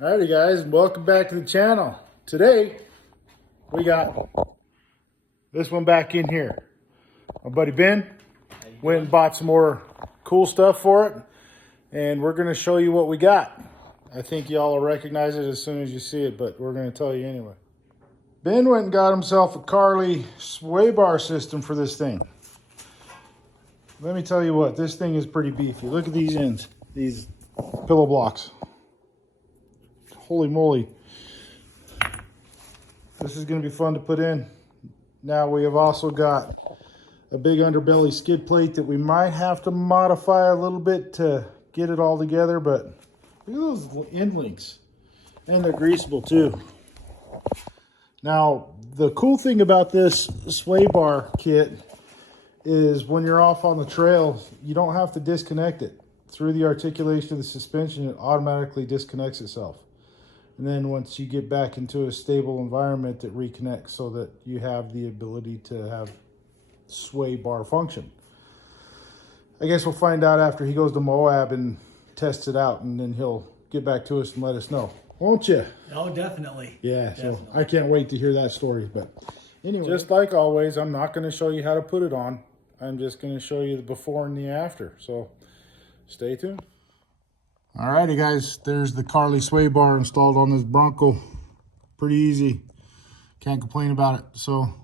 Alrighty guys, welcome back to the channel. Today, we got this one back in here. My buddy Ben went and bought some more cool stuff for it, and we're gonna show you what we got. I think y'all will recognize it as soon as you see it, but we're gonna tell you anyway. Ben went and got himself a Carli sway bar system for this thing. Let me tell you what, this thing is pretty beefy. Look at these ends, these pillow blocks. Holy moly. This is going to be fun to put in. Now we have also got a big underbelly skid plate that we might have to modify a little bit to get it all together, but look at those end links. And they're greasable too. Now, the cool thing about this sway bar kit is when you're off on the trail, you don't have to disconnect it. Through the articulation of the suspension, it automatically disconnects itself. And then once you get back into a stable environment, it reconnects so that you have the ability to have sway bar function. I guess we'll find out after he goes to Moab and tests it out, and then he'll get back to us and let us know. Won't you? Oh, definitely. Yeah, definitely. So I can't wait to hear that story. But anyway, just like always, I'm not going to show you how to put it on. I'm just going to show you the before and the after. So stay tuned. Alrighty guys, there's the Carli sway bar installed on this Bronco. Pretty easy. Can't complain about it. So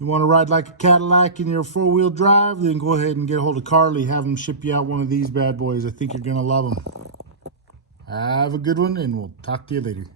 you want to ride like a Cadillac in your four-wheel drive, then go ahead and get a hold of Carli. Have them ship you out one of these bad boys. I think you're going to love them. Have a good one, and we'll talk to you later.